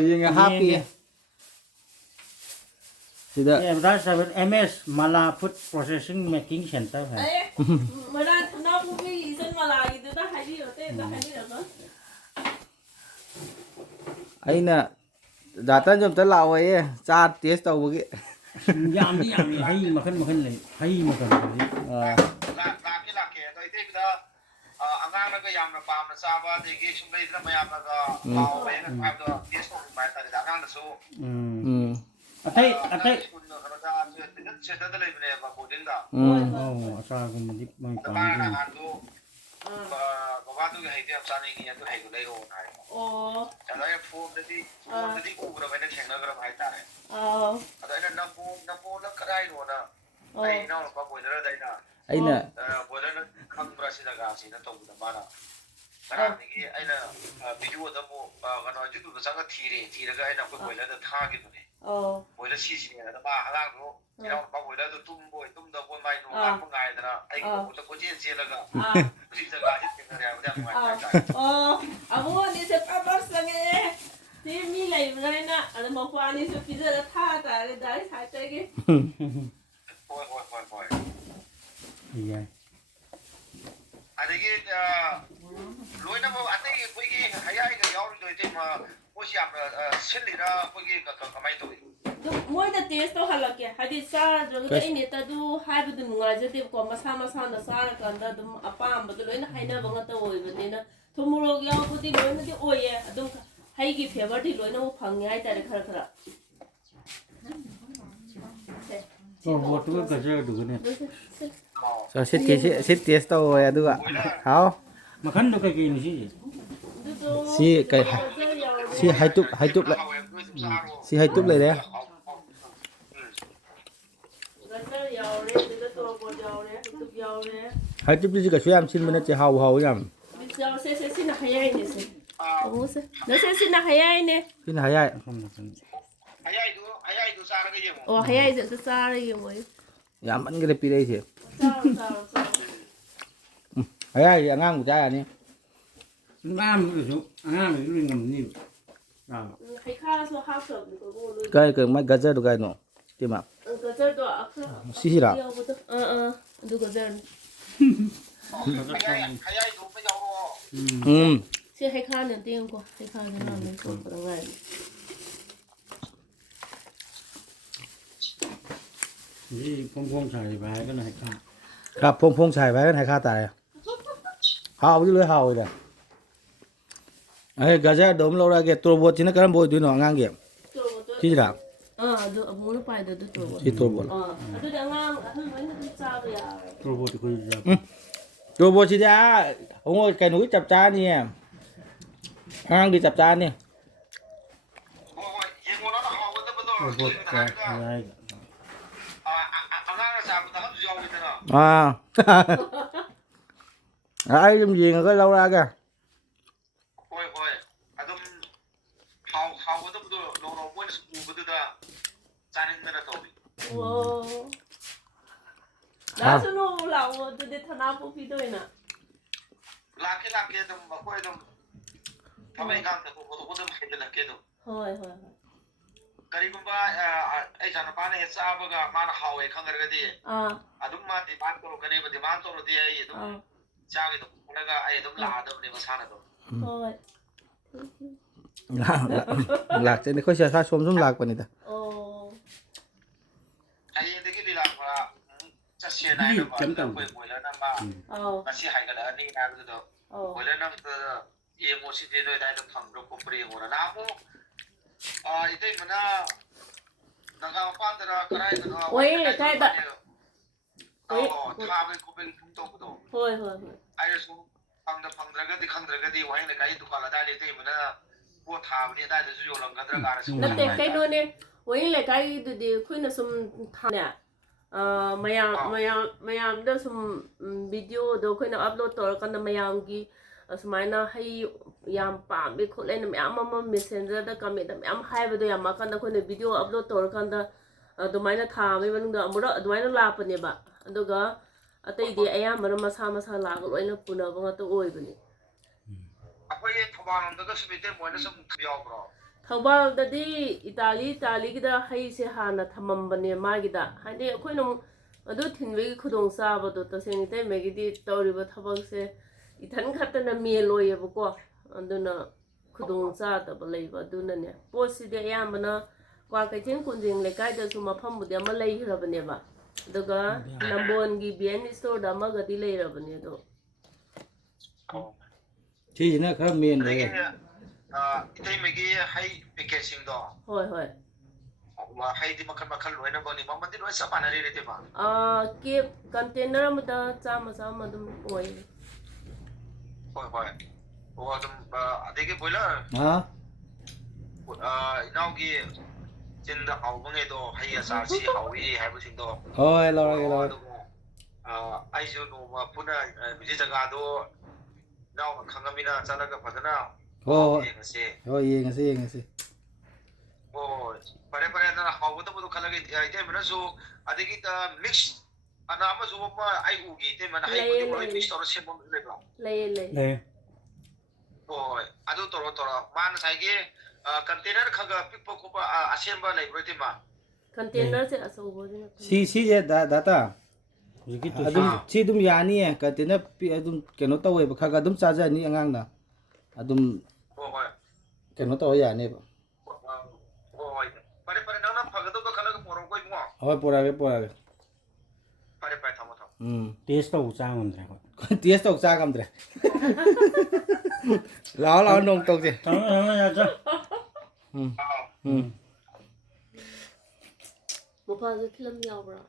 Yung happy. Sida. Yeah, that's MS Mala Food Processing Making Center. Aina datan jom ta law ai cha test tau bagi. Yam hay makan le. Hay makan le. Angang na kayam na pam na saba de ge sum le dra mayam na ga law we na phab do test ko mai ta da angang na so Atay kun na ga se da le ne ba bodin da oh asa ko madi mang da ba na han do ba do ge hai de sa ni ya to hai ko le ro na cha la ya phone de ku ra ba na theng na ga ba ta ne ada na po na krai ro na ai na ba bo da dai na Aina boiler na khambra si daga si na tawda mana kara ni aina video da mo gano youtube sa ga thire ga aina ko boiler da tha gi ne boiler si ne da ba halang ro ina ba boiler da tum da bo mai no ga ko ngai da ai ko ta ko je la ga si da ga si ne ya da mai abu ni se pa sange ti mi lai na ana mo kwa ni se pizza da tha ta le dai sa ta ge boy Yeah. adagi loina mo atai ko gi haya ga yaw do te ma o si am silira ko gi ka mai to moi da test to halake hadi sa jo ga ini ta du haibu du nunga je te ko masa na sa ra kan da dum apam ba du loina haina ba nga ta oi ba ne na thumuro yaw ko ti loina ti oye adum hai gi favor ti loina mo phang ngai ta re khara So what we ga je du ne. so sit test tau ai adu hao Makan do ka gi ni si. si kai si hai tup lại si hai tup lại đấy hai tup gì cả suy am xin bên chỉ hao nhầm xin là hay ne se nó sẽ xin là hay ne xin hay ai haya du sa ra ga ye mo hayจะซาเลยยังไงyam ăn cái đấy pi đây chứ hay ai ngang của cha này Ngam su. Ngam ni ngam ni. hay khá số hao sợ được rồi cái mấy gazer được cái nó thì mà gazer do xí ra du gazer haya du pa yaw ro sẽ hay khá nên tiếng qua hay khá nên làm nên cũng phải ngay Ni pong sai ba cái này ka. ครับพงใส่ไว้กันให้ค่าตายเฮาอยู่เลยเฮาเลยไอ้กะจะดมเราได้แกตัวบ่จินะกันบ่ดูเนาะงางเก็บที่ล่ะ ดูมูลไปเดี๋ยวตัว ที่ตัวบ่ ดูดังงามไม่ได้จ้าเลยอ่ะ Robot ko ya. ตัวบ่สิจ้าโอ้ยไก่หนูจับจานนี่งางดิจับจานนี่ ye mo na ha wa da ba do Robot ka ay. angang na sa ba da yaw ni na ไอ้ยมยิงก็เราละกะ oi adum how wa da ba do lo mo ni su ba da chanin na to bi ว้แล้วสนุกเราจะได้ธนาผู้พี่ด้วยนะ la ke dum ba ko dum thamai gang da ko ko dum hai da ke dum เฮ้ย karigumba ai jana pa ne sa ba ga man hawe khangar ga di adum ma di ban ko kane ba di man to ro di ai dum cha gi dum na ga ai dum la dum ne ba sa na dum เฮ้ย หลักจะนี่ค่อยเสียค่าชมซุ่มหลักกว่านี่ตะ โอ้ ai de gi di la pa cha sia nai na ba ko ko la na ma โอ้ ma si hai ga la ni na ga do ko la na ta ye mo si de do dai dum phang ro ko pri mo na mo ite mana naga pa da karai da โอ้ยใกล้แบบ ta be ko ben thum to do เฮ้ย ai su phang da ga di wai na kai du ka la da le te mana ko tha ne da su yo lang ga da ga su นั่นแต่ใกล้โน่นเนี่ยวันนี้เลยใกล้ดูดีคุยนะสมทานเนี่ยมายามเดี๋ยวสมวิดีโอเดี๋ยวคุยนะอัพโหลดต่อกันนะมายามกี่สมัยน่ะให้ยามป่าไปคนเล่นมายามมา messenger ได้กันไม่ได้มายามให้ไปด้วยยามมากันนะคุยนะวิดีโออัพโหลดต่อกันนะตัวไม่น่ะทาไม่มันเดี๋ยวมุระตัวไม่น่ะลาปเนี่ยบะอันตัวก็ atay di ayam mana masa lagol ay na puna bang ato oy bani ꯊꯧꯕꯥꯜꯂꯣꯝꯗꯒ ꯁꯨꯃꯤꯇꯦ ꯃꯣꯏꯅ ꯁꯨꯝ ꯌꯥꯎꯕ꯭ꯔꯣ ꯊꯧꯕꯥꯜꯗꯗꯤ ꯏꯇꯥꯂꯤꯒꯤꯗ ꯍꯩꯁꯦ ꯍꯥꯟꯅ ꯊꯝꯃꯝꯕꯅꯦ ꯃꯥꯒꯤꯗ ꯍꯥꯏꯗꯤ ꯑꯩꯈꯣꯏꯅ ꯑꯃꯨꯛ ꯑꯗꯨ ꯊꯤꯟꯕꯒꯤ ꯈꯨꯗꯣꯡꯆꯥꯕꯗꯣ ꯇꯁꯦꯡꯅ ꯏꯇꯩꯃꯒꯤꯗꯤ ꯇꯧꯔꯤꯕ ꯊꯕꯛꯁꯦ ꯏꯊꯟ ꯈꯛꯇꯅ ꯃꯦꯟ ꯑꯣꯏꯌꯦꯕꯀꯣ ꯑꯗꯨꯅ ꯈꯨꯗꯣꯡꯆꯥꯗꯕ ꯂꯩꯕ ꯑꯗꯨꯅꯅꯦ ꯄꯣꯠꯁꯤꯗꯤ ꯑꯌꯥꯝꯕꯅ ꯀ꯭ꯋꯥ ꯀꯩꯊꯦꯜ ꯀꯣꯟꯖꯦꯡ ꯂꯩꯀꯥꯏꯗꯁꯨ ꯃꯐꯝꯕꯨꯗꯤ ꯑꯃ ꯂꯩꯈ꯭ꯔꯕꯅꯦꯕ ꯑꯗꯨꯒ ꯅꯝꯕꯣꯜꯒꯤ ꯕꯤ.ꯑꯦꯟ ꯏꯁꯇꯣꯔꯗ ꯑꯃꯒꯗꯤ ꯂꯩꯔꯕꯅꯦ ꯑꯗꯣ ꯁꯤꯁꯤꯅ ꯈꯔ ꯃꯦꯟ ꯑꯗꯒꯤ ꯑꯣꯏꯌꯦ ꯏꯇꯩꯃꯒꯤ ꯍꯩ ꯄꯦꯀꯦꯠꯁꯤꯡꯗꯣ ꯍꯣꯏ ꯍꯣꯏ ꯍꯩꯗꯤ ꯃꯈꯜ ꯃꯈꯜ ꯂꯣꯏꯅꯃꯛꯅꯤ ꯃꯃꯟꯗꯤ ꯂꯣꯏ ꯆꯞ ꯃꯥꯟꯅꯔꯤꯔꯦ ꯏꯇꯩꯃ ꯀꯦꯞ ꯀꯟꯇꯦꯅꯔ ꯑꯃꯗ ꯆꯥꯝꯃ ꯑꯗꯨꯝ ꯑꯣꯏ ꯍꯣꯏ ꯍꯣꯏ ꯑꯣ ꯑꯗꯨꯝ ꯑꯗꯒꯤ ꯕꯣꯏꯂꯔ ꯍꯥ ꯏꯅꯥꯎꯒꯤ ꯆꯤꯟꯗ ꯍꯥꯎꯕꯉꯩꯗꯣ ꯍꯩ ꯑꯆꯥꯔꯁꯤ ꯍꯥꯎꯏ ꯍꯥꯏꯕꯁꯤꯡꯗꯣ ꯍꯣꯏ ꯂꯧꯔꯒꯦ ꯂꯧꯔꯒꯦ ꯑꯗꯨꯒ ꯑꯩꯁꯨ ꯅꯣꯡꯃ ꯄꯨꯟꯅ ꯍꯧꯖꯤꯛ ꯖꯒꯥꯗꯣ ꯏꯅꯥꯎꯅ ꯈꯪꯉꯃꯤꯅ ꯆꯠꯂꯒ ꯐꯖꯅ ꯃꯍꯥꯎ ꯍꯣꯏ ꯌꯦꯡꯉꯁꯤ ꯍꯣꯏ ꯌꯦꯡꯉꯁꯤ ꯍꯣꯏ ꯐꯔꯦ ꯐꯔꯦ ꯑꯗꯨꯅ ꯍꯥꯎꯒꯗꯕꯗꯣ ꯈꯜꯂꯒ ꯏꯇꯩꯃꯅꯁꯨ ꯑꯗꯒꯤ ꯃꯤꯛꯁ ꯑꯅ ꯑꯃꯁꯨ ꯑꯃ ꯑꯩ ꯎꯒꯤ ꯏꯇꯩꯃꯅ ꯍꯩ ꯂꯩꯌꯦ ꯈꯨꯗꯤꯡꯃꯛ ꯂꯣꯏ ꯂꯩꯌꯦ ꯃꯤꯛꯁ ꯇꯧꯔ ꯁꯦꯝꯕ ꯂꯩꯕ꯭ꯔꯣ ꯂꯩꯌꯦ ꯂꯩ ꯍꯣꯏ ꯑꯗꯨ ꯇꯧꯔꯣ ꯃꯥ ꯉꯁꯥꯏꯒꯤ ꯀꯟꯇꯦꯅꯔ ꯈꯔ ꯄꯤꯛꯄ ꯈꯣꯠꯄ ꯑꯁꯦꯝꯕ ꯂꯩꯕ꯭ꯔꯣ ꯏꯇꯩꯃ ꯀꯟꯇꯦꯅꯔꯁꯦ ꯑꯆꯧꯕꯗꯤ ꯅꯠꯇꯕ ꯁꯤꯁꯦ ꯗꯥꯇꯥ ꯍꯧꯖꯤꯛꯀꯤ ꯑꯗꯨꯝ ꯇꯨꯁꯤꯁꯦ ꯁꯤ ꯑꯗꯨꯝ ꯌꯥꯅꯤꯌꯦ ꯀꯟꯇꯦꯅꯔ ꯑꯗꯨꯝ ꯀꯩꯅꯣ ꯇꯧꯋꯦꯕ ꯈꯔ ꯑꯗꯨꯝ ꯆꯥꯖꯅꯤ ꯑꯉꯥꯡꯅ ꯑꯗꯨꯝ ꯍꯣꯏ ꯀꯩꯅꯣ ꯇꯧꯔ ꯌꯥꯅꯦꯕ ꯍꯣꯏ ꯐꯔꯦ ꯅꯪꯅ ꯐꯒꯗꯕ ꯈꯜꯂꯒ ꯄꯣꯔꯛꯎꯀꯣ ꯏꯕꯨꯡꯉꯣ ꯍꯣꯏ ꯄꯨꯔꯛꯑꯒꯦ ꯐꯔꯦ ꯊꯝꯃꯣ ꯇꯦꯁ ꯇꯧꯕ ꯆꯥ ꯉꯝꯗ꯭ꯔꯦ ꯑꯩꯈꯣꯏ ꯇꯦꯁ ꯇꯧ ꯆꯥ ꯉꯝꯗ꯭ꯔꯦ ꯂꯥꯛꯑꯣ ꯅꯣꯡ ꯇꯧꯁꯦ ꯊꯝꯃꯣ ꯌꯥꯗ꯭ꯔꯥ ꯎꯝ ꯑꯥꯎ ꯎꯝ ꯃꯄꯥꯁꯨ ꯐꯤꯂꯝ ꯌꯥꯎꯕ꯭ꯔꯥ